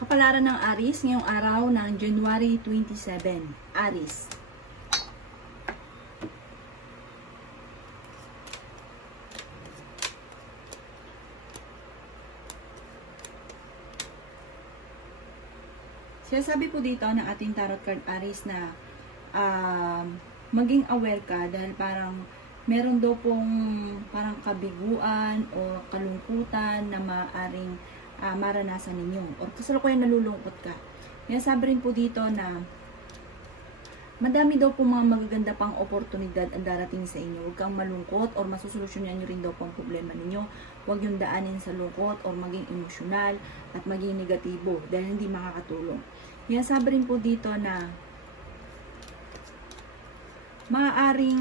Kapalaran ng Aries ngayong araw ng January 27. Aries. Sinasabi po dito ng ating tarot card Aries na maging aware ka dahil parang meron daw pong parang kabiguan o kalungkutan na maaring maranasan ninyo or kasalukuyan nalulungkot ka. Sinasabi rin po dito na madami daw pong mga magaganda pang oportunidad ang darating sa inyo. Huwag kang malungkot or masusolusyonan nyo rin daw pong problema ninyo. Huwag yung daanin sa lungkot or maging emosyonal at maging negatibo dahil hindi makakatulong. Sinasabi rin po dito na maaaring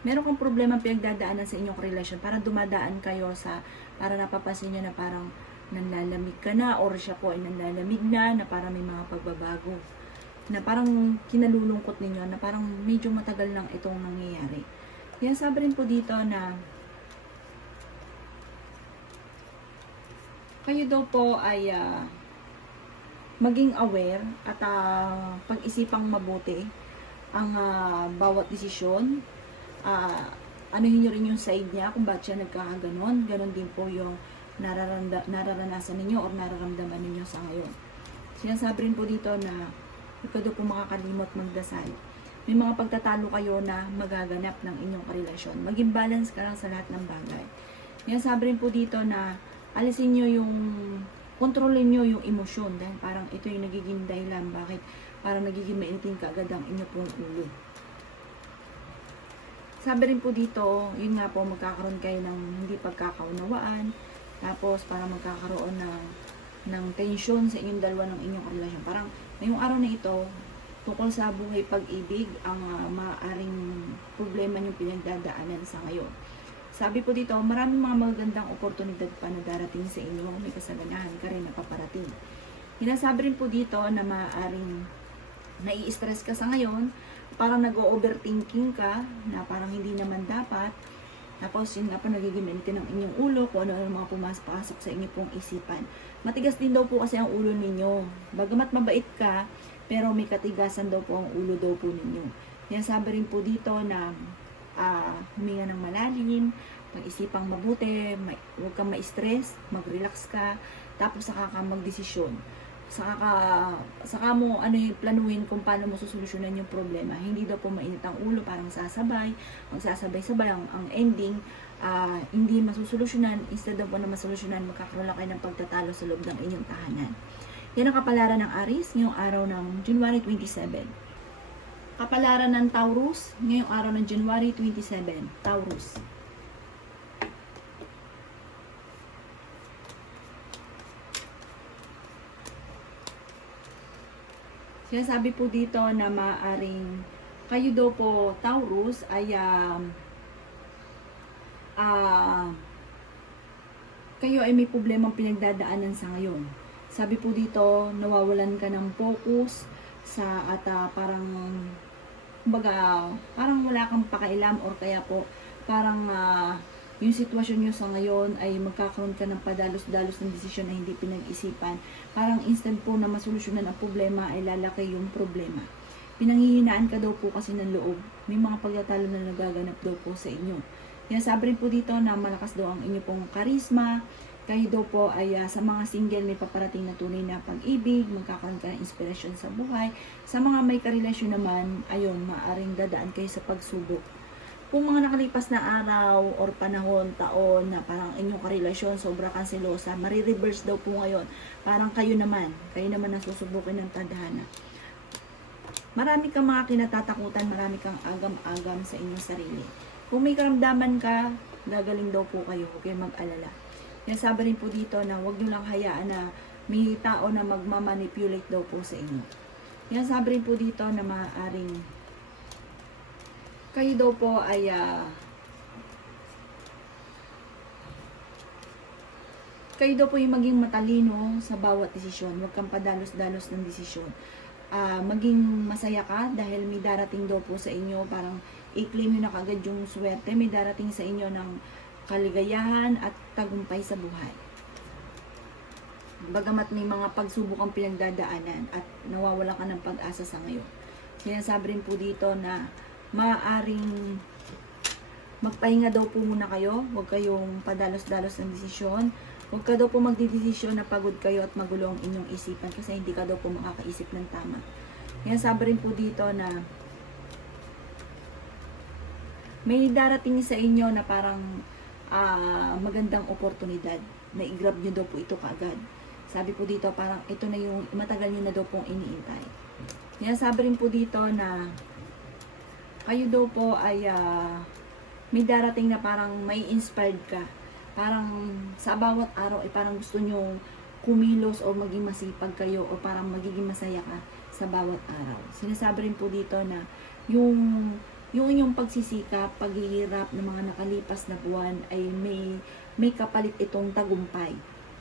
meron kang problema pinagdadaanan sa inyong relasyon, para dumadaan kayo sa, para napapansin nyo na parang nanlalamig ka na or siya po ay nanlalamig na parang may mga pagbabago. Na parang kinalulungkot ninyo, na parang medyo matagal lang itong nangyayari. Kaya sabi rin po dito na kayo daw po ay maging aware at pag-isipang mabuti ang bawat desisyon. Anuhin nyo rin yung side niya kung bakit siya nagkakaganon. Ganon din po yung nararanasan ninyo or nararamdaman ninyo sa ngayon. Sinasabi rin po dito na ikaw daw po makakalimot magdasal. May mga pagtatalo kayo na magaganap ng inyong karelasyon. Maging balance ka lang sa lahat ng bagay. Sinasabi rin po dito na alisin nyo yung, kontrolin nyo yung emosyon dahil parang ito yung nagiging dahilan bakit parang nagiging mainting kaagad ang inyo pong ulo. Sabi rin po dito, yun nga po, magkakaroon kayo ng hindi pagkakaunawaan, tapos parang magkakaroon ng tension sa inyong dalawa ng inyong relasyon. Parang ngayong araw na ito, tungkol sa buhay pag-ibig, ang maaaring problema yung pinagdadaanan sa ngayon. Sabi po dito, maraming mga magagandang oportunidad pa na darating sa inyo, may kasaganahan ka rin na paparating. Hinasabi rin po dito na maaaring nai-stress ka sa ngayon, parang nag-overthinking ka, na parang hindi naman dapat. Tapos yun nga po, nagiging maintin ng inyong ulo, kung ano mga pumasok sa inyong pong isipan. Matigas din daw po kasi ang ulo ninyo. Bagamat mabait ka, pero may katigasan daw po ang ulo daw po ninyo. Sinasabi rin po dito na huminga ng malalim, pag-isipang mabuti, huwag kang ma-stress, mag-relax ka, tapos saka ka magdesisyon. Saka mo planuhin kung paano mo susolusyonan yung problema. Hindi daw po mainit ang ulo, parang magsasabay-sabay ang ending, hindi masusolusyonan. Instead of na masolusyonan, magkakaroon lang kayo ng pagtatalo sa loob ng inyong tahanan. Yan ang kapalaran ng Aries ngayong araw ng January 27. Kapalaran ng Taurus ngayong araw ng January 27. Taurus. Sinasabi po dito na maaring kayo daw po, Taurus, ay kayo ay may problemang pinagdadaanan sa ngayon. Sabi po dito, nawawalan ka ng focus at parang kumbaga, parang wala kang pakailam or kaya po parang yung sitwasyon nyo sa ngayon ay magkakaroon ka ng padalos-dalos ng desisyon na hindi pinag-isipan. Parang instant po na masolusyonan ang problema ay lalaki yung problema. Pinanghihinaan ka daw po kasi ng loob. May mga pagtatalo na nagaganap daw po sa inyo. Kaya sabi rin po dito na malakas daw ang inyo pong karisma. Kayo daw po ay sa mga single may paparating na tunay na pag-ibig, magkakaroon ka ng inspirasyon sa buhay. Sa mga may karelasyon naman, ayun, maaring dadaan kayo sa pagsubok. Kung mga nakalipas na araw or panahon, taon na parang inyong karelasyon sobra kang selosa, marireverse daw po ngayon. Parang kayo naman na susubukin ng tadhana. Marami kang mga kinatatakutan, marami kang agam-agam sa inyong sarili. Kung may karamdaman ka, gagaling daw po kayo, huwag kayong mag-alala. Kaya sabi rin po dito na huwag nyo lang hayaan na may tao na magmamanipulate daw po sa inyo. Kaya sabi rin po dito na maaaring kayo daw po ay kayo daw po yung maging matalino sa bawat desisyon. Huwag kang padalos-dalos ng desisyon. Maging masaya ka dahil may darating daw po sa inyo. Parang i-claim nyo na kagad yung swerte. May darating sa inyo ng kaligayahan at tagumpay sa buhay. bagamat may mga pagsubok ang pinagdadaanan at nawawala ka ng pag-asa sa ngayon. Sinasabi rin po dito na maaaring magpahinga daw po muna kayo, huwag kayong padalos-dalos ng desisyon, huwag ka daw po magdidesisyon na pagod kayo at magulo ang inyong isipan kasi hindi ka daw po makakaisip ng tama. Sinasabi rin po dito na may darating sa inyo na parang magandang oportunidad na i-grab nyo daw po ito kaagad. Sabi po dito parang ito na yung matagal nyo na daw pong iniintay. Sabi rin po dito na kayo daw po ay may darating na parang may inspired ka. Parang sa bawat araw ay parang gusto nyo kumilos o maging masipag kayo o parang magiging masaya ka sa bawat araw. Sinasabi rin po dito na yung inyong pagsisikap, paghihirap ng mga nakalipas na buwan ay may kapalit itong tagumpay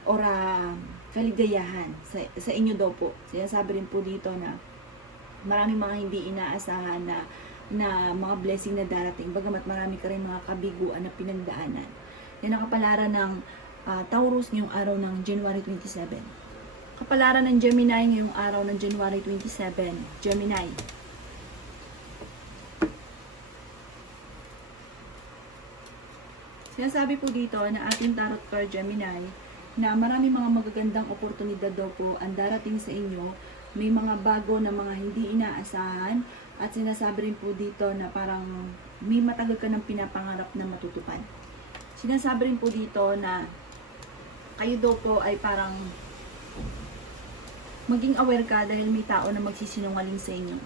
or kaligayahan sa inyo daw po. Sinasabi rin po dito na maraming mga hindi inaasahan na mga blessing na darating, bagamat marami ka rin mga kabiguan na pinagdaanan. Yan ang kapalaran ng Taurus ngayong araw ng January 27. Kapalaran ng Gemini ngayong araw ng January 27. Gemini. Sinasabi po dito na ating tarot card Gemini na marami mga magagandang oportunidad daw po ang darating sa inyo. May mga bago na mga hindi inaasahan at sinasabi rin po dito na parang may matagal ka ng pinapangarap na matutupad. Sinasabi rin po dito na kayo daw po ay parang maging aware ka dahil may tao na magsisinungaling sa inyo.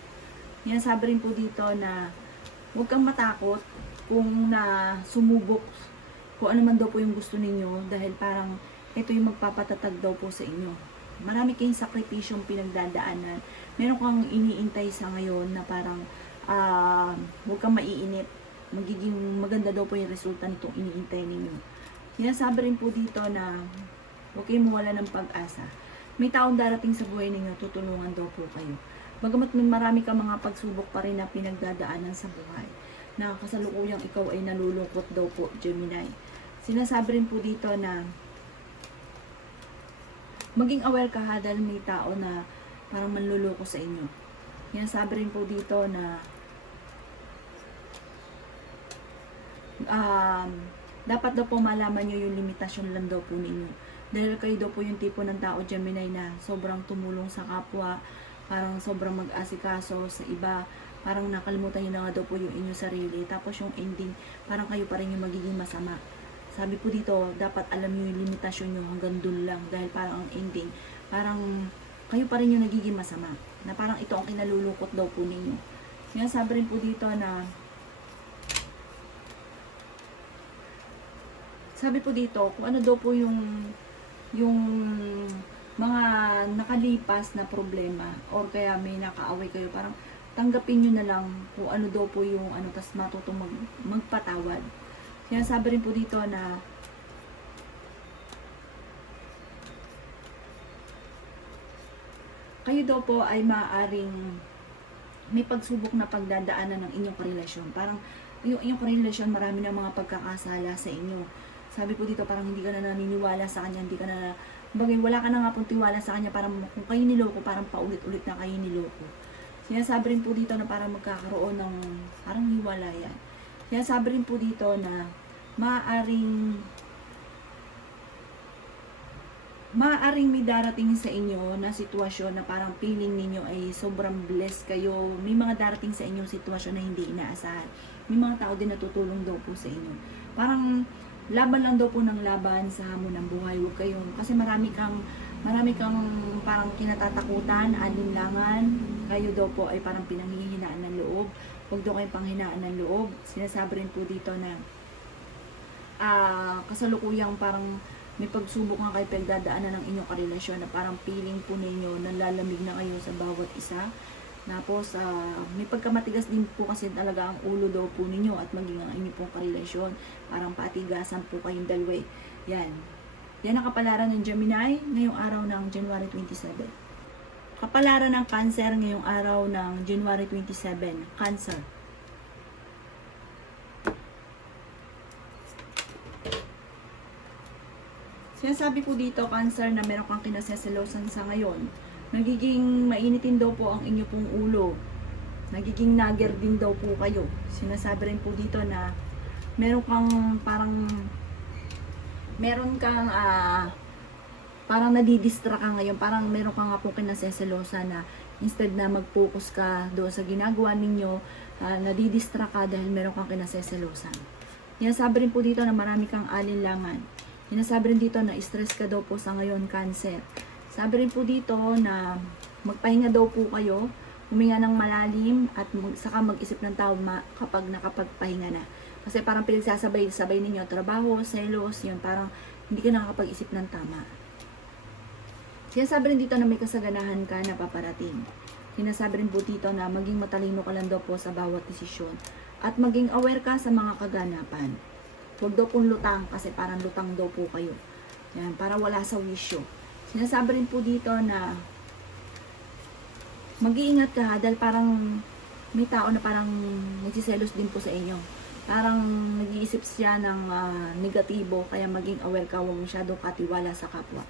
Sinasabi rin po dito na huwag kang matakot kung na sumubok kung ano man daw po yung gusto ninyo dahil parang ito yung magpapatatag daw po sa inyo. Marami kayong sakripisyong pinagdadaanan. Meron kang iniintay sa ngayon na parang huwag kang maiinip. Magiging maganda daw po yung resulta nitong iniintay ninyo. Sinasabi rin po dito na huwag kayong mawala ng pag-asa. May taong darating sa buhay ninyo, tutulungan daw po kayo. Bagamat may marami kang mga pagsubok pa rin na pinagdadaanan sa buhay. Na kasalukuyang ikaw ay nalulungkot daw po, Gemini. Sinasabi rin po dito na maging aware ka ha dahil may tao na parang manluloko sa inyo. Sinasabi rin po dito na dapat daw po malaman nyo yung limitasyon lang daw po ninyo. Dahil kayo daw po yung tipo ng tao Gemini na sobrang tumulong sa kapwa, parang sobrang mag-asikaso sa iba, parang nakalimutan nyo na nga daw po yung inyong sarili. Tapos yung ending, parang kayo pa rin yung magiging masama. Sabi po dito, dapat alam nyo yung limitasyon nyo hanggang dun lang. Dahil parang ang ending, parang kayo pa rin yung nagiging masama. Na parang ito ang kinalulungkot daw po ninyo. Sinasabi rin po dito na, sabi po dito, kung ano daw po yung mga nakalipas na problema or kaya may nakaaway kayo, parang tanggapin nyo na lang kung ano daw po yung tas matutong magpatawad. Sinasabi rin po dito na kayo daw po ay maaaring may pagsubok na pagdadaanan ng inyong karelasyon. Parang yung inyong karelasyon, marami na mga pagkakasala sa inyo. Sabi po dito, parang hindi ka na naniniwala sa kanya, hindi ka na, bagay, wala ka na nga pong tiwala sa kanya, parang kung kayo niloko, parang paulit-ulit na kayo niloko. Sinasabi rin po dito na parang magkakaroon ng parang hiwalayan. Sinasabi rin po dito na maaaring may darating sa inyo na sitwasyon na parang feeling ninyo ay sobrang blessed kayo. May mga darating sa inyong sitwasyon na hindi inaasahan. May mga tao din na tutulong daw po sa inyo. Parang laban lang daw po ng laban sa hamon ng buhay. Huwag kayong, kasi marami kang parang kinatatakutan, alinlangan. Kayo daw po ay parang pinanghihinaan ng loob. Huwag daw kayong panghinaan ng loob. Sinasabi rin po dito na kasalukuyang parang may pagsubok nga kayo pagdadaanan ng inyong karelasyon na parang feeling po ninyo nalalamig na kayo sa bawat isa. Tapos may pagkamatigas din po kasi talaga ang ulo daw po ninyo at maging ang inyong pong karelasyon. Parang patigasan po kayong dalawa. Yan. Yan ang kapalaran ng Gemini ngayong araw ng January 27. Kapalaran ng Cancer ngayong araw ng January 27. Cancer. Sinasabi po dito, Cancer, na meron kang kinaseselosan sa ngayon. Nagiging mainitin daw po ang inyo pong ulo. Nagiging nagger din daw po kayo. Sinasabi rin po dito na meron kang parang nadidistract ka ngayon. Parang meron kang nga po kinaseselosa na instead na mag-focus ka doon sa ginagawa ninyo, nadidistract ka dahil meron kang kinaseselosan. Sinasabi rin po dito na marami kang alinlangan. Sinasabi rin dito na stress ka daw po sa ngayon, Cancer. Sabi rin po dito na magpahinga daw po kayo, huminga ng malalim at saka mag-isip ng tama kapag nakapagpahinga na. Kasi parang pinagsasabay-sabay ninyo, trabaho, selos, yun, parang hindi ka nakakapag-isip ng tama. Sinasabi rin dito na may kasaganahan ka na paparating. Sinasabi rin po dito na maging matalino ka lang daw po sa bawat desisyon at maging aware ka sa mga kaganapan. Huwag daw pong lutang kasi parang lutang daw po kayo. Yan, para wala sa wisyo. Sinasabi rin po dito na mag-iingat ka dahil parang may tao na parang nagsiselos din po sa inyo. Parang nag-iisip siya ng negatibo, kaya maging aware ka, huwag masyadong katiwala sa kapwa.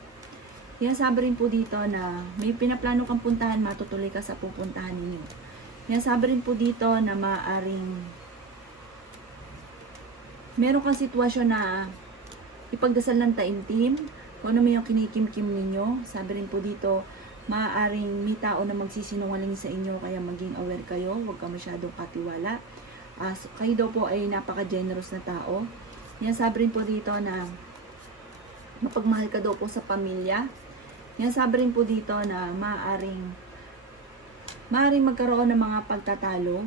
Sinasabi rin po dito na may pinaplano kang puntahan, matutuloy ka sa pupuntahan ninyo. Sinasabi rin po dito na maaaring meron kang sitwasyon na ipagdasal ng taimtim, kung ano may yung kinikim-kim ninyo. Sabi rin po dito, maaaring may tao na magsisinungaling sa inyo, kaya maging aware kayo, huwag ka masyadong katiwala. Kayo daw po ay napaka-generous na tao. Yan, sabi rin po dito na mapagmahal ka daw po sa pamilya. Yan, sabi rin po dito na maaaring magkaroon ng mga pagtatalo.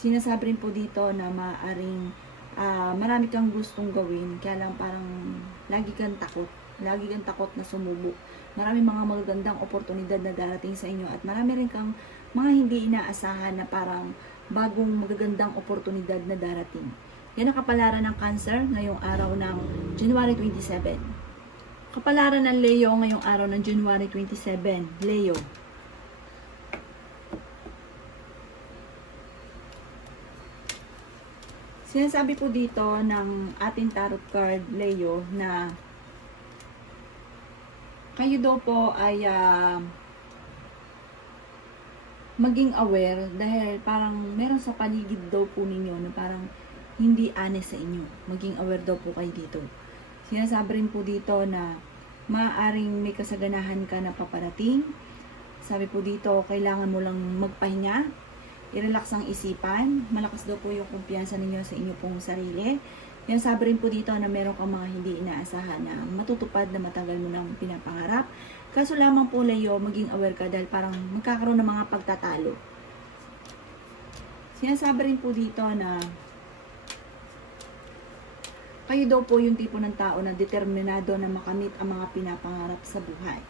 Sinasabi rin po dito na maaaring marami kang gustong gawin, kaya lang parang lagi kang takot na sumubok. Marami mga magagandang oportunidad na darating sa inyo at marami rin kang mga hindi inaasahan na parang bagong magagandang oportunidad na darating. Yan ang kapalaran ng Cancer ngayong araw ng January 27. Kapalaran ng Leo ngayong araw ng January 27. Leo. Sinasabi po dito ng ating tarot card, Leo, na kayo daw po ay maging aware dahil parang meron sa paligid daw po ninyo na parang hindi honest sa inyo. Maging aware daw po kayo dito. Sinasabi rin po dito na maaaring may kasaganahan ka na paparating. Sabi po dito, kailangan mo lang magpahinga, i-relax ang isipan, malakas daw po yung kumpiyansa ninyo sa inyo pong sarili. Yan, sabi rin po dito na meron kang mga hindi inaasahan na matutupad na matagal mo nang pinapangarap. Kaso lamang po, Leo, maging aware ka dahil parang magkakaroon ng mga pagtatalo. Sinasabi rin po dito na kayo daw po yung tipo ng tao na determinado na makamit ang mga pinapangarap sa buhay.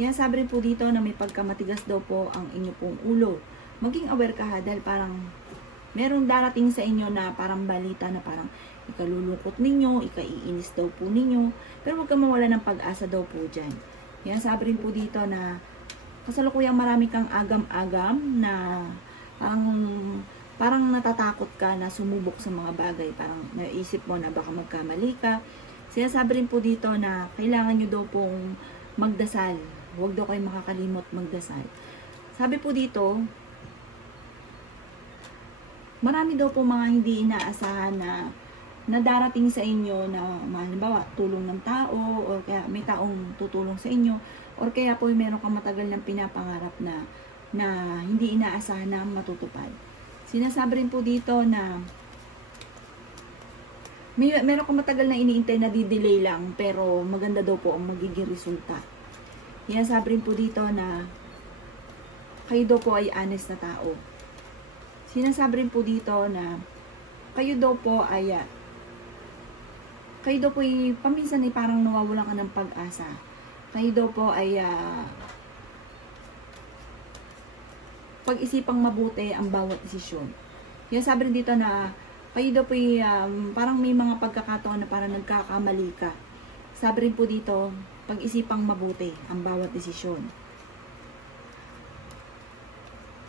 Yan, sabi rin po dito na may pagkamatigas daw po ang inyo pong ulo. Maging aware ka ha, dahil parang merong darating sa inyo na parang balita na parang ikalulungkot ninyo, ikaiinis daw po ninyo, pero huwag ka mawala ng pag-asa daw po dyan. Yan, sabi rin po dito na kasalukuyang marami kang agam-agam na parang natatakot ka na sumubok sa mga bagay, parang naisip mo na baka magkamali ka. Sinasabi rin po dito na kailangan nyo daw pong magdasal, huwag daw kayo makakalimot magdasal. Sabi po dito, marami daw po mga hindi inaasahan na darating sa inyo na halimbawa tulong ng tao o kaya may taong tutulong sa inyo or kaya po meron kang matagal ng pinapangarap na hindi inaasahan na matutupad. Sinasabi rin po dito na meron kang matagal na iniintay na di-delay lang pero maganda daw po ang magiging resulta. Sinasabi rin po dito na kayo daw po ay honest na tao. Sinasabi rin po dito na kayo daw po ay paminsan ay parang nawawalan ka ng pag-asa. Kayo daw po ay pag-isipang mabuti ang bawat desisyon. Yan, sabi rin dito na kayo daw po ay parang may mga pagkakataon na parang nagkakamali ka. Sabi rin po dito, pag-isipang mabuti ang bawat desisyon.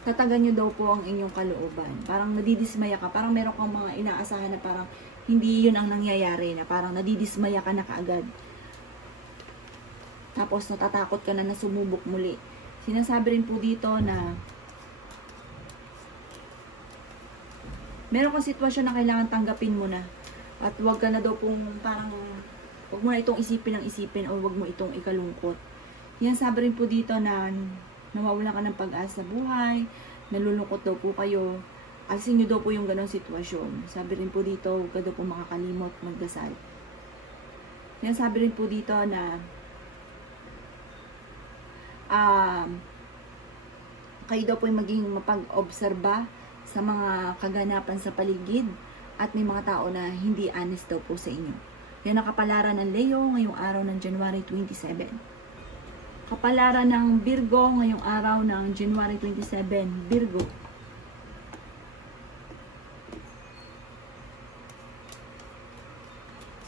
Tatagan nyo daw po ang inyong kalooban. Parang nadidismaya ka. Parang meron kang mga inaasahan na parang hindi yun ang nangyayari. Na parang nadidismaya ka na kaagad. Tapos natatakot ka na sumubok muli. Sinasabi rin po dito na meron kang sitwasyon na kailangan tanggapin mo na. At huwag ka na daw pong parang, huwag mo na itong isipin ng isipin o huwag mo itong ikalungkot. Yan sabi rin po dito na nawawalan ka ng pag-asa sa buhay, nalulungkot daw po kayo. Alisin nyo daw po yung ganong sitwasyon. Sabi rin po dito, huwag ka daw po makakalimot, magdasal. Yan sabi rin po dito na kayo daw po yung maging mapag-obserba sa mga kaganapan sa paligid at may mga tao na hindi honest daw po sa inyo. Yan ang kapalaran ng Leo ngayong araw ng January 27. Kapalaran ng Virgo ngayong araw ng January 27, Virgo.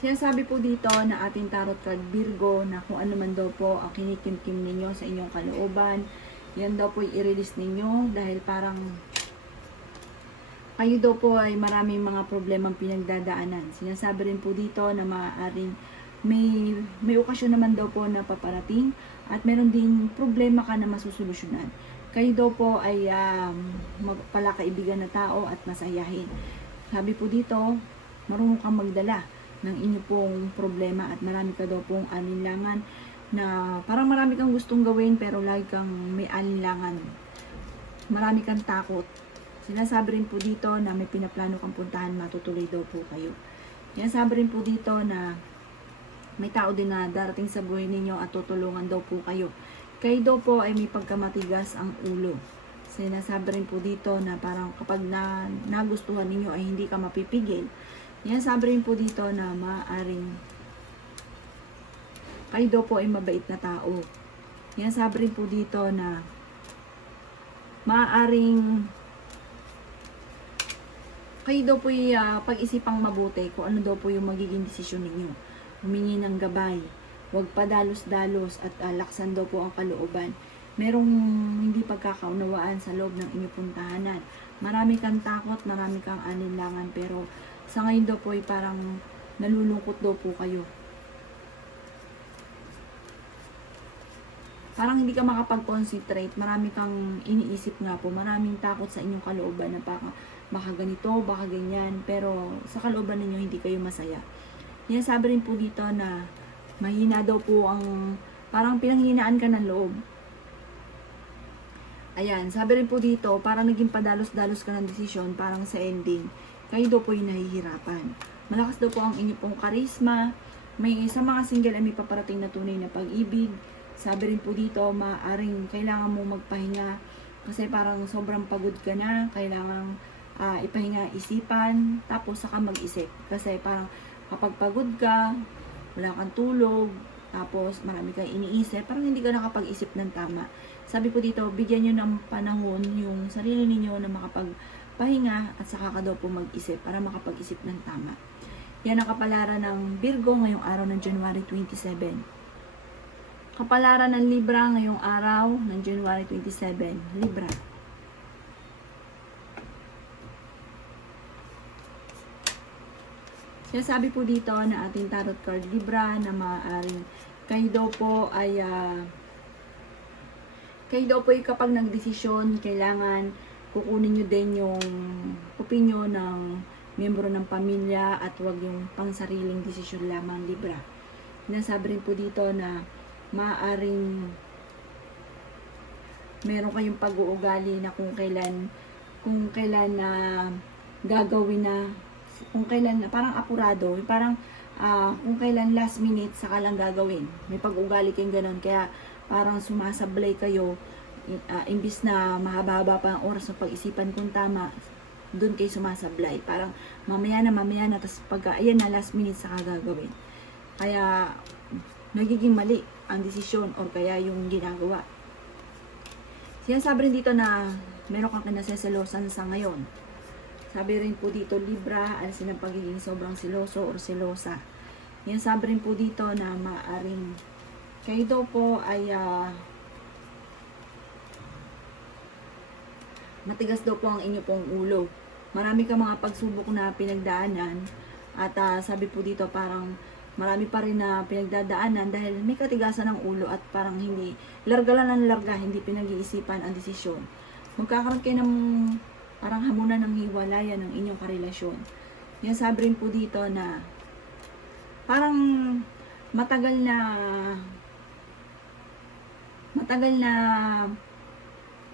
Sinasabi po dito na ating tarot card Virgo na kung ano man daw po ang kinikimkim ninyo sa inyong kalooban, yan daw po i-release ninyo dahil parang kayo daw po ay maraming mga problemang pinagdadaanan. Sinasabi rin po dito na maaaring may okasyon naman daw po na paparating at meron din problema ka na masusolusyonan. Kayo daw po ay palakaibigan na tao at masayahin. Sabi po dito, marunong kang magdala ng inyo pong problema at marami ka daw pong alinlangan na parang marami kang gustong gawin pero lagi kang may alinlangan. Marami kang takot. Sinasabi rin po dito na may pinaplano kang puntahan, matutuloy daw po kayo. Sinasabi rin po dito na may tao din na darating sa buhay ninyo at tutulungan daw po kayo. Kayo daw po ay may pagkamatigas ang ulo. Sinasabi rin po dito na parang kapag nagustuhan ninyo ay hindi ka mapipigil. Sinasabi rin po dito na maaaring kayo daw po ay mabait na tao. Sinasabi rin po dito na maaaring kayo daw po ay pag-isipang mabuti kung ano daw po yung magiging desisyon ninyo. Humingi ng gabay, huwag padalos-dalos at laksan daw po ang kalooban. Merong hindi pagkakaunawaan sa loob ng inyong puntahanan. Marami kang takot, marami kang alinlangan, pero sa ngayon daw po ay parang nalulungkot daw po kayo. Parang hindi ka makapag-concentrate, marami kang iniisip nga po, maraming takot sa inyong kalooban na baka ganito, baka ganyan, pero sa kalooban ninyo hindi kayo masaya. Sabi rin po dito na mahina daw po ang, parang pinanghinaan ka ng loob. Ayan, sabi rin po dito, parang naging padalos-dalos ka ng desisyon, parang sa ending, kayo daw po yung nahihirapan. Malakas daw po ang inyong pong karisma, may sa mga single ay may paparating na tunay na pag-ibig. Sabi rin po dito, maaaring kailangan mo magpahinga kasi parang sobrang pagod ka na, kailangan ipahinga isipan, tapos saka mag-isip. Kasi parang kapag pagod ka, wala kang tulog, tapos marami kang iniisip, parang hindi ka nakapag-isip ng tama. Sabi po dito, bigyan nyo ng panahon yung sarili ninyo na makapagpahinga at saka ka daw po mag-isip para makapag-isip ng tama. Yan ang kapalaran ng Virgo ngayong araw ng January 27. Kapalaran ng Libra ngayong araw ng January 27. Libra. Sabi po dito na ating tarot card Libra na maaaring kayo daw po ay kapag nagdesisyon, kailangan kukunin nyo din yung opinion ng miyembro ng pamilya at wag yung pangsariling desisyon lamang, Libra. Sinasabi rin po dito na maaaring meron kayong pag-uugali na kung kailan na gagawin na, kung kailan na parang apurado, parang kung kailan last minute saka lang gagawin. May pag-uugali kayong ganun, kaya parang sumasablay kayo, imbis na mahaba-haba pa ang oras ng pag-isipan kung tama, doon kayo sumasablay. Parang mamaya na, tapos pagka ayan na last minute saka gagawin. Kaya nagiging mali ang desisyon or kaya yung ginagawa. Sinasabi rin dito na meron kang kinaseselosan sa ngayon. Sabi rin po dito, Libra, alisin ang pagiging sobrang seloso or selosa. Sabi rin po dito na maaring kayo daw po ay matigas daw po ang inyo pong ulo. Marami kang mga pagsubok na pinagdaanan at sabi po dito parang marami pa rin na pinagdadaanan dahil may katigasan ng ulo at parang hindi, larga lang ng larga, hindi pinag-iisipan ang desisyon. Magkakaroon kayo ng parang hamunan ng hiwalayan ng inyong karelasyon. Yan sabi rin po dito na parang matagal na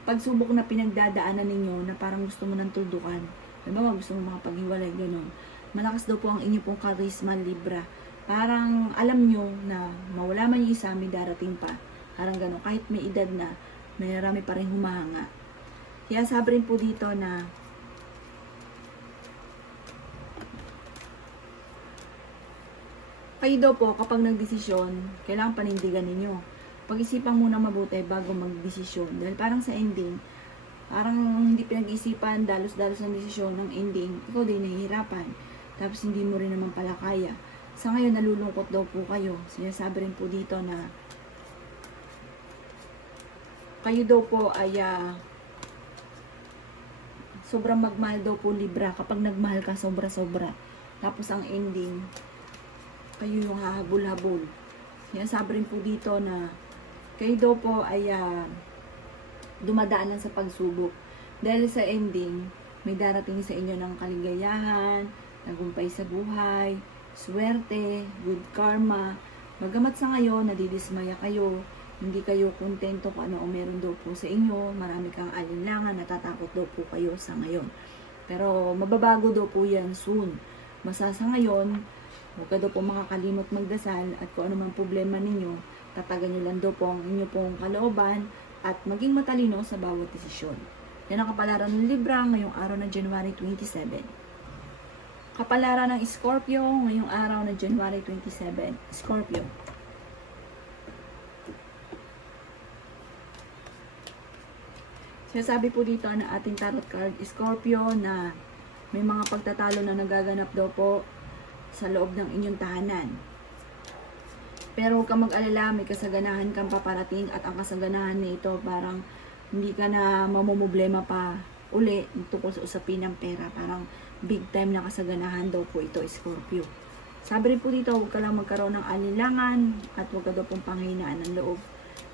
pagsubok na pinagdadaanan ninyo na parang gusto mo ng tuldukan. Diba, gusto mo makapaghiwalay, gano'n. Malakas daw po ang inyo pong charisma, Libra. Parang alam nyo na mawala man yung isa, may darating pa. Parang gano'n. Kahit may edad na, may marami pa rin humahanga. Kaya sabi rin po dito na kayo daw po kapag nagdesisyon, kailangan panindigan ninyo. Pag-isipan muna mabuti bago magdesisyon. Dahil parang sa ending, parang hindi pinag-isipan, dalos-dalos ng desisyon ng ending, ikaw din nahihirapan. Tapos hindi mo rin naman pala kaya. Sa ngayon, nalulungkot daw po kayo. Sinasabi rin po dito na kayo daw po ay sobrang magmahal daw po, Libra. Kapag nagmahal ka, sobra-sobra. Tapos ang ending, kayo yung hahabol-habol. Sinasabi rin po dito na kayo daw po ay dumadaanan sa pagsubok. Dahil sa ending, may darating sa inyo ng kaligayahan, tagumpay sa buhay, swerte, good karma. Bagamat sa ngayon, nadidismaya kayo, hindi kayo kontento kung ano o meron daw po sa inyo, marami kang alinlangan, natatakot daw po kayo sa ngayon. Pero mababago daw po yan soon. Basta sa ngayon, huwag ka daw po makakalimot magdasal at kung ano man problema ninyo, tatagan nyo lang daw po ang inyo pong kalooban at maging matalino sa bawat desisyon. Yan ang kapalaran ng Libra ngayong araw ng January 27. Kapalaran ng Scorpio ngayong araw ng January 27. Scorpio. Sinasabi po dito na ating tarot card, Scorpio, na may mga pagtatalo na nagaganap daw po sa loob ng inyong tahanan. Pero huwag kang mag-alala, may kasaganahan kang paparating at ang kasaganahan na ito parang hindi ka na mamumblema pa uli tungkol sa usapin ng pera. Parang big time na kasaganahan daw po ito, Scorpio. Sabi rin po dito, huwag ka lang magkaroon ng alinlangan at huwag ka daw pong panghinaan ng loob.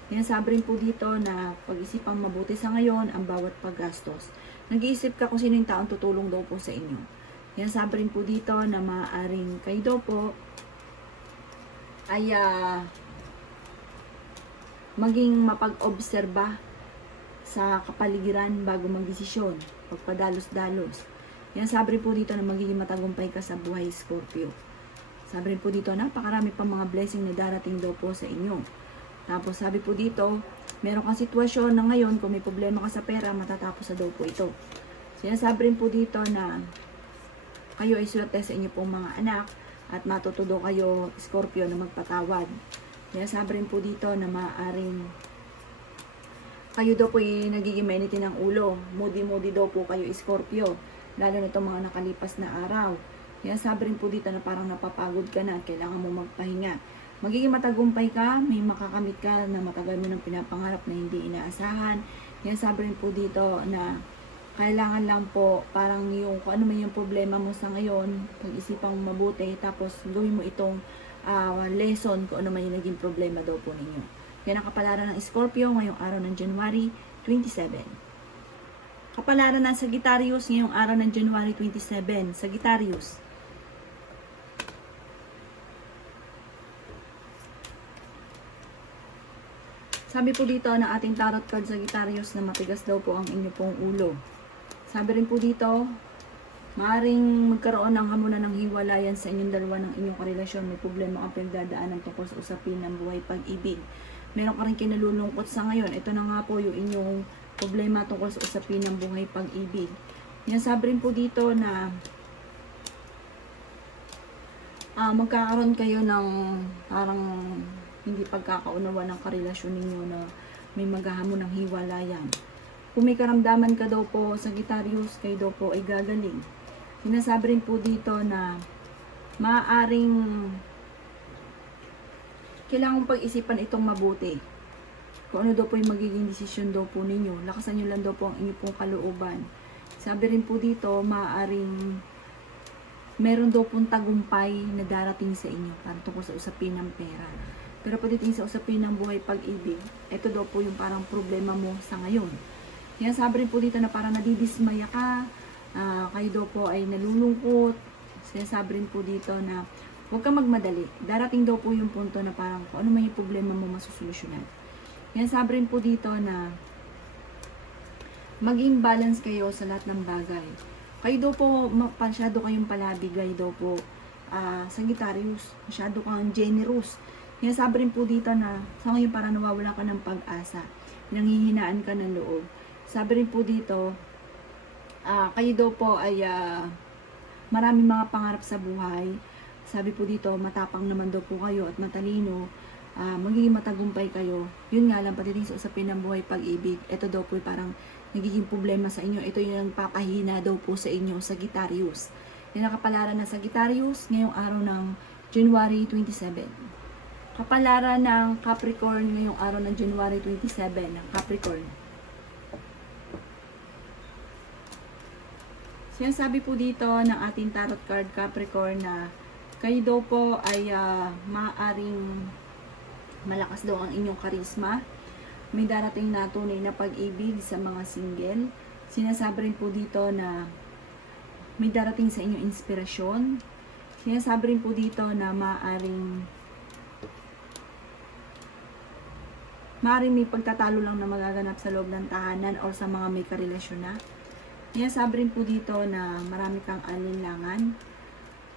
Kaya sabi rin po dito na pag-isipang mabuti sa ngayon ang bawat paggastos. Nag-iisip ka kung sino yung taong tutulong daw po sa inyo. Kaya sabi rin po dito na maaaring kayo daw po ay maging mapag-obserba sa kapaligiran bago magdesisyon, pagpadalos-dalos. Yan sabi rin po dito na magiging matagumpay ka sa buhay, Scorpio. Sabi rin po dito, napakarami pang mga blessing na darating daw po sa inyo. Tapos sabi po dito, meron kang sitwasyon na ngayon, kung may problema ka sa pera, matatapos na daw po ito. Sinasabi rin po dito na kayo ay swerte sa inyo pong mga anak at matutudo kayo, Scorpio, na magpatawad. Kaya sabi rin po dito na maaaring kayo daw po ay nagiging mainiti ng ulo. Moody daw po kayo, Scorpio. Lalo na itong mga nakalipas na araw. Kaya sabi rin po dito na parang napapagod ka na at kailangan mo magpahinga. Magiging matagumpay ka, may makakamit ka na matagal mo nang pinapangarap na hindi inaasahan. Kaya sabi rin po dito na kailangan lang po parang yung kung ano man yung problema mo sa ngayon, pag-isipang mabuti, tapos gawin mo itong lesson kung ano man yung naging problema daw po ninyo. Yan ang kapalaran ng Scorpio ngayong araw ng January 27. Kapalaran ng Sagittarius ngayong araw ng January 27. Sagittarius. Sabi po dito ng ating tarot card, Sagittarius, na matigas daw po ang inyo pong ulo. Sabi rin po dito, maaaring magkaroon ng hamunan ng hiwalayan sa inyong dalawa ng inyong karelasyon. May problema kang pinagdadaanan tungkol sa usapin ng buhay pag-ibig. Meron ka rin kinalulungkot sa ngayon. Ito na nga po yung inyong problema tungkol sa usapin ng buhay pag-ibig. Yan, sabi rin po dito na magkakaroon kayo ng parang hindi pagkakaunawa ng karelasyon ninyo na may maghahamon ng hiwalayan. Kung may karamdaman ka daw po, Sagittarius, kayo daw po ay gagaling. Sinasabi rin po dito na maaaring kailangan pag-isipan itong mabuti. Kung ano daw po yung magiging desisyon daw po ninyo. Lakasan nyo lang daw po ang inyong pong kalooban. Sabi rin po dito, maaaring meron daw pong tagumpay na darating sa inyo para tungkol sa usapin ng pera. Pero pagdating sa usapin ng buhay pag-ibig, ito daw po yung parang problema mo sa ngayon. Kaya sabi rin po dito na parang nadidismaya ka, kayo daw po ay nalulungkot. Sinasabi rin po dito na huwag kang magmadali. Darating daw po yung punto na parang kung ano man yung problema mo masusolusyonan. Kaya sabi rin po dito na maging balance kayo sa lahat ng bagay. Kayo daw po, masyado kayong palabigay daw po Sagittarius. Masyado kang generous. Kaya sabi rin po dito na sa ngayon parang nawawala ka ng pag-asa. Nanghihinaan ka ng loob. Sabi rin po dito, kayo daw po ay maraming mga pangarap sa buhay. Sabi po dito, matapang naman daw po kayo at matalino. Magiging matagumpay kayo. Yun nga lang, pagdating sa usapin ng buhay pag-ibig, ito daw po parang nagiging problema sa inyo. Ito yung papahina daw po sa inyo, Sagittarius. Yung nakapalaran na Sagittarius ngayong araw ng January 27. Kapalaran ng Capricorn ngayong araw ng January 27 ng Capricorn. Sinasabi po dito ng ating tarot card Capricorn na kayo daw po ay maaaring malakas daw ang inyong karisma. May darating na tunay na pag-ibig sa mga single. Sinasabi rin po dito na may darating sa inyong inspirasyon. Sinasabi rin po dito na maaaring may pagtatalo lang na magaganap sa loob ng tahanan o sa mga may karelasyon na. Sinasabi rin po dito na marami kang alinlangan,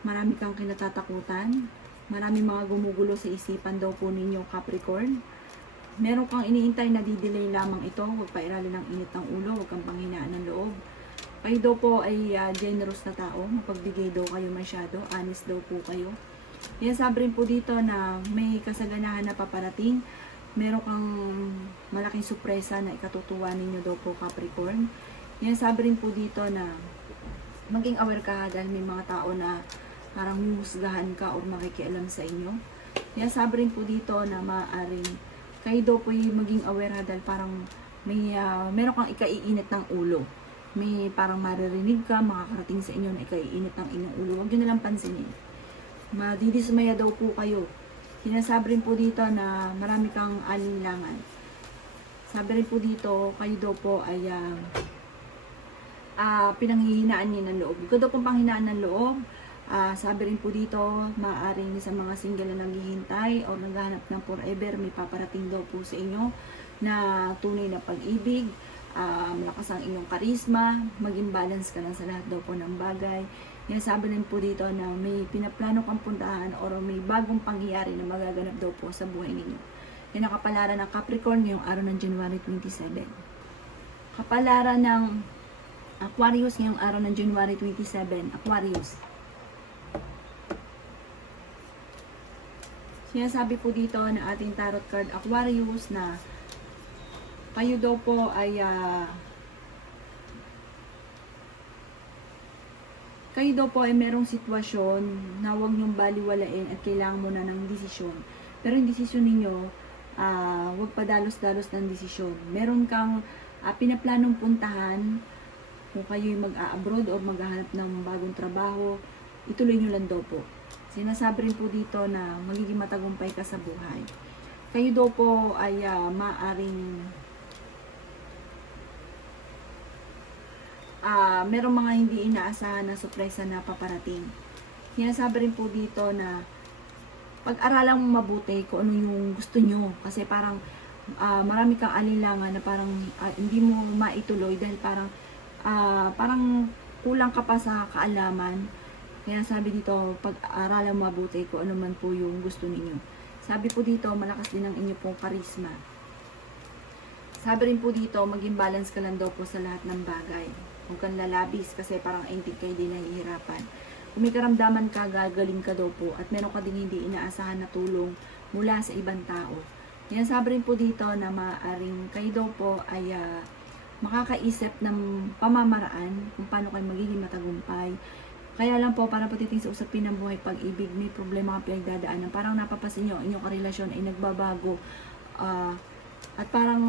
marami kang kinatatakutan, marami mga gumugulo sa isipan daw po ninyo Capricorn. Meron kang iniintay na didelay lamang ito, huwag pa irali ng init ng ulo, huwag kang panghinaan ng loob. Kayo daw po ay generous na tao, mapagbigay daw kayo masyado, honest daw po kayo. Kaya sabi rin po dito na may kasaganahan na paparating, meron kang malaking sorpresa na ikatutuwa ninyo daw po Capricorn. Kaya sabi rin po dito na maging aware ka dahil may mga tao na parang huhusgahan ka o makikialam sa inyo. Kaya sabi rin po dito na maaaring kayo daw po yung maging aware ha, dahil parang meron kang ikaiinit ng ulo. May parang maririnig ka, makakarating sa inyo na ikaiinit ng inyong ulo. Huwag nyo nalang pansinin. Madidismaya daw po kayo. Sinasabi rin po dito na marami kang alinlangan. Sabi rin po dito, kayo daw po ay pinanghihinaan niyo ng loob. Ikaw daw pong panghinaan ng loob. Sabi rin po dito, maaaring sa mga single na naghihintay o naghahanap ng forever, may paparating daw po sa inyo na tunay na pag-ibig, malakas ang inyong karisma, maging balance ka lang sa lahat daw po ng bagay. Yan, sabi rin po dito na may pinaplano kang puntahan o may bagong pangyayari na magaganap daw po sa buhay ninyo. Yan ang kapalaran ng Capricorn ngayong araw ng January 27. Kapalaran ng Aquarius ngayong araw ng January 27. Aquarius. Sinasabi po dito na ating tarot card Aquarius na kayo daw po ay merong sitwasyon na huwag niyong baliwalain at kailangan mo na ng desisyon. Pero yung desisyon ninyo, huwag padalos-dalos ng desisyon. Meron kang pinaplanong puntahan, kung kayo'y mag-a-abroad o maghahanap ng bagong trabaho, ituloy nyo lang daw po. Sinasabi rin po dito na magiging matagumpay ka sa buhay. Kayo daw po ay maaring merong mga hindi inaasahan na surpresa na paparating. Sinasabi rin po dito na pag-aralan mo mabuti kung ano yung gusto nyo. Kasi parang marami kang alinlangan na parang hindi mo maituloy dahil parang kulang ka pa sa kaalaman. Kaya sabi dito, pag-aralan mo mabuti kung ano man po yung gusto ninyo. Sabi po dito, malakas din ang inyo pong karisma. Sabi rin po dito, maging balance ka lang daw po sa lahat ng bagay. Huwag kang lalabis kasi parang aintig kayo din nahihirapan. Kung may karamdaman ka, gagaling ka daw po. At meron ka din hindi inaasahan na tulong mula sa ibang tao. Yan, sabi rin po dito na maaaring kayo daw po ay makakaisip ng pamamaraan kung paano kayo magiging matagumpay. Kaya lang po, para patiting sa usapin ng buhay pag-ibig, may problema kang pinagdadaanan. Parang napapasin nyo, inyong karelasyon ay nagbabago. At parang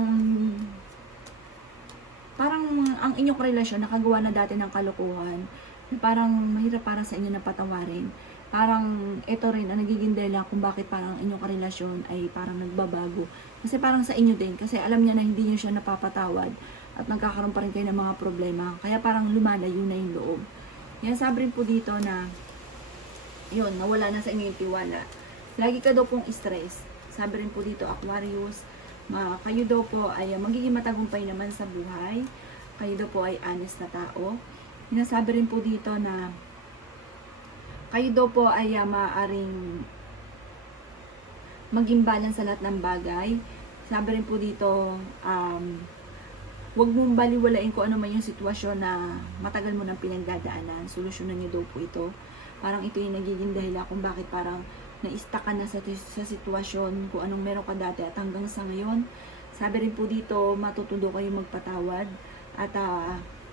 ang inyong relasyon nakagawa na dati ng kalokohan. na parang mahirap para sa inyo na patawarin. Parang ito rin ang nagiging dahilan kung bakit parang ang inyong karelasyon ay parang nagbabago. Kasi parang sa inyo din, kasi alam niya na hindi niyo siya napapatawad at nagkakaroon pa rin kayo ng mga problema. Kaya parang lumalayo na yung loob. Yan, sabi rin po dito na yun, nawala na sa inyo yung tiwala. Lagi ka daw pong stress. Sabi rin po dito, Aquarius, kayo daw po ay magiging matagumpay naman sa buhay. Kayo daw po ay honest na tao. Sinasabi rin po dito na kayo daw po ay maaaring maging balance sa lahat ng bagay. Sabi rin po dito, huwag mong baliwalain kung ano man yung sitwasyon na matagal mo nang pinagdadaanan. Solusyonan niyo daw po ito. Parang ito yung nagiging dahilan kung bakit parang na-stuck ka na sa sitwasyon kung anong meron ka dati at hanggang sa ngayon. Sabi rin po dito, matututo kayo magpatawad. At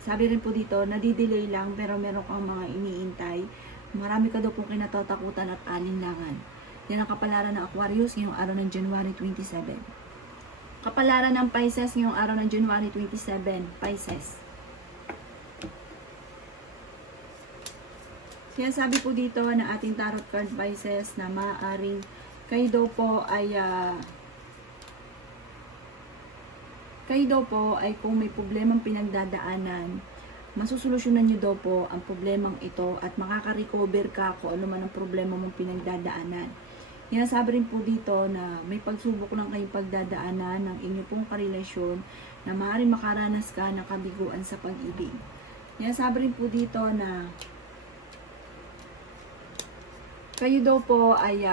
sabi rin po dito, nadidelay lang pero meron kang mga iniintay. Marami ka daw pong kinatatakutan at alinlangan. Yan ang kapalaran ng Aquarius ngayong araw ng January 27. Kapalaran ng Pisces ngayong araw ng January 27. Pisces. Sinasabi po dito na ating tarot card Pisces na maaaring kayo daw po ay kung may problemang pinagdadaanan, masusolusyonan nyo daw po ang problemang ito at makaka-recover ka kung ano man ang problema mong pinagdadaanan. Sinasabi rin po dito na may pagsubok lang kayong pagdadaanan ng inyo pong karelasyon na maaaring makaranas ka ng kabiguan sa pag-ibig. Sinasabi rin po dito na kayo daw po ay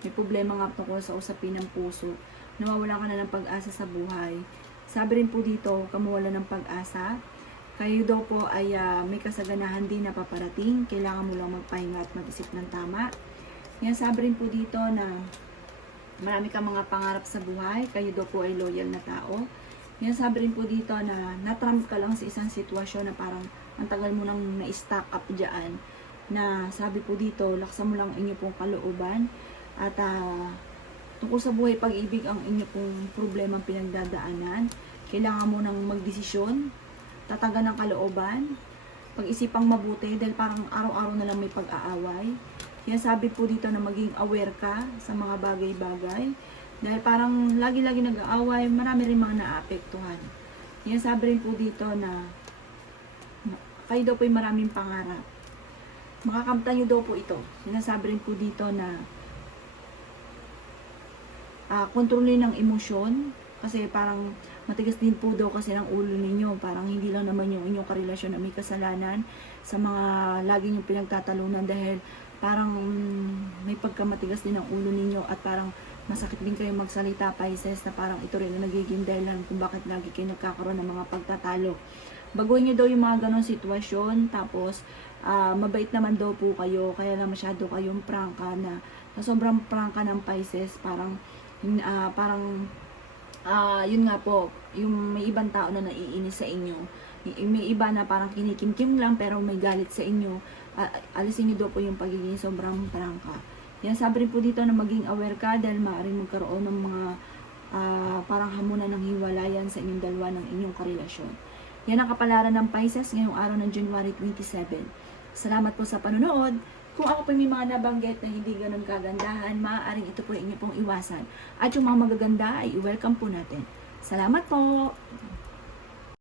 may problema nga tungkol sa usapin ng puso. Nawawalan ka na ng pag-asa sa buhay. Sabi rin po dito, kamawala ng pag-asa. Kayo daw po ay may kasaganahan din na paparating. Kailangan mo lang magpahinga at mag-isip ng tama. Yan, sabi rin po dito na marami kang mga pangarap sa buhay. Kayo daw po ay loyal na tao. Yan, sabi rin po dito na natramp ka lang sa isang sitwasyon na parang ang tagal mo nang na-stack up dyan. Na sabi po dito, laksan mo lang inyo pong kalooban. At tungkol sa buhay pag-ibig ang inyo pong problema pinagdadaanan. Kailangan mo nang magdesisyon, tatagan ng kalooban, pag-isipang mabuti dahil parang araw-araw na lang may pag-aaway. Yan, sabi po dito na maging aware ka sa mga bagay-bagay dahil parang lagi-lagi nag-aaway, marami rin mga naapektuhan. Yan, sabi rin po dito na kayo daw po ay maraming pangarap. Makakamtan nyo daw po ito. Sinasabi rin po dito na kontrolin ng emosyon kasi parang matigas din po daw kasi ng ulo ninyo. Parang hindi lang naman yung inyong karelasyon na may kasalanan sa mga lagi nyong pinagtatalunan dahil parang may pagkamatigas din ng ulo ninyo at parang masakit din kayo magsalita, Pisces, na parang ito rin ang nagiging dahilan kung bakit lagi kayo nagkakaroon ng mga pagtatalo. Baguhin nyo daw yung mga ganong sitwasyon, tapos mabait naman daw po kayo, kaya lang masyado kayong prangka na sobrang prangka ng Pisces, parang yun nga po, yung may ibang tao na naiinis sa inyo, may iba na parang kinikimkim lang pero may galit sa inyo, alisin nyo daw po yung pagiging sobrang prangka. Yan, sabi rin po dito na maging aware ka dahil maaaring magkaroon ng mga parang hamunan ng hiwalayan sa inyong dalawa ng inyong karelasyon. Yan ang kapalaran ng Pisces ngayong araw ng January 27. Salamat po sa panonood. Kung ako po may mga nabanggit na hindi ganun kagandahan, maaaring ito po inyo pong iwasan. At yung mga magaganda ay i-welcome po natin. Salamat po!